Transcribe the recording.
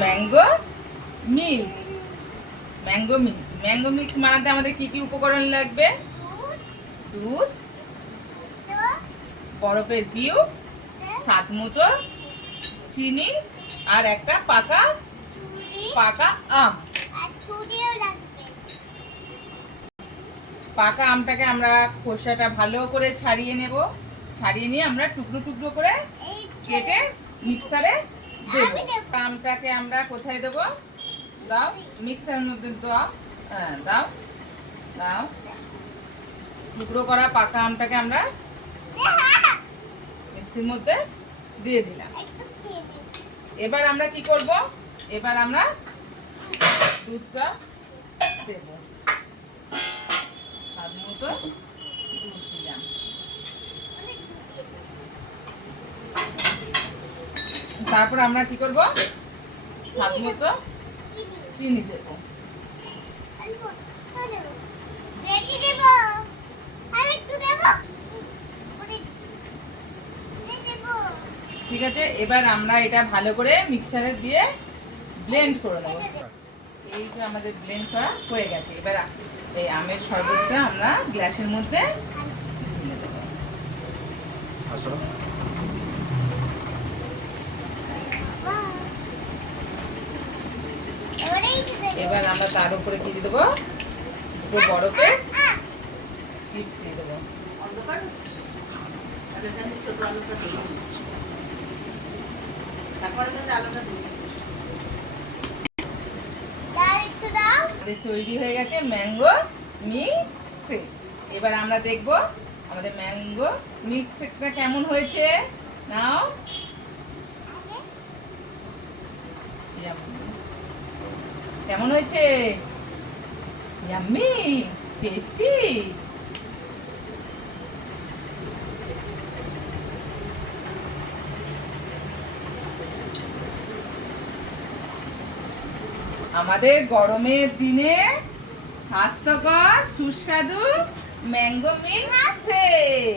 Mango milk. Mango milk বানাতে আমাদের কি কি উপকরণ লাগবে? দুধ, বরফের কিউব, স্বাদ মতো চিনি, আর একটা পাকা আম। পাকা আমটাকে আমরা খোসাটা ভালো করে ছাড়িয়ে নেব। ছাড়িয়ে নিয়ে আমরা টুকরো টুকরো করে কেটে মিক্সারে দেব। আমটাকে আমরা কোথায় দেবো? দাও, মিক্সারের মধ্যে দাও। হ্যাঁ, দাও দাও। টুকরো করা পাকা আমটাকে আমরা মিক্সির মধ্যে দিয়ে দিলাম। এবার আমরা কি করব? এবার আমরা দুধটা দেব। স্বাদ মতো দুধ দিলাম। তারপর আমরা কি করব? স্বাদ মতো চিনি দেব। ঠিক আছে, এবার আমরা এটা ভালো করে মিক্সারে দিয়ে ব্লেন্ড করে নেব। এই যে আমাদের ব্লেন্ড করা হয়ে গেছে। এবার এই আমের শরবতটা আমরা গ্লাসের মধ্যে ঢেলে দেব। এবার আমরা তার উপরে কি দিয়ে দেবো? দুটো বরফে টিপ দিয়ে দেবো। তৈরি হয়ে গেছে ম্যাঙ্গো মিল্ক। এবার আমরা দেখব আমাদের ম্যাঙ্গো মিল্কশেকটা কেমন হয়েছে। নাও, কেমন হয়েছে? Yummy, tasty. আমাদের গরমের দিনে স্বাস্থ্যকর সুস্বাদু ম্যাঙ্গো মিল্ক শেক।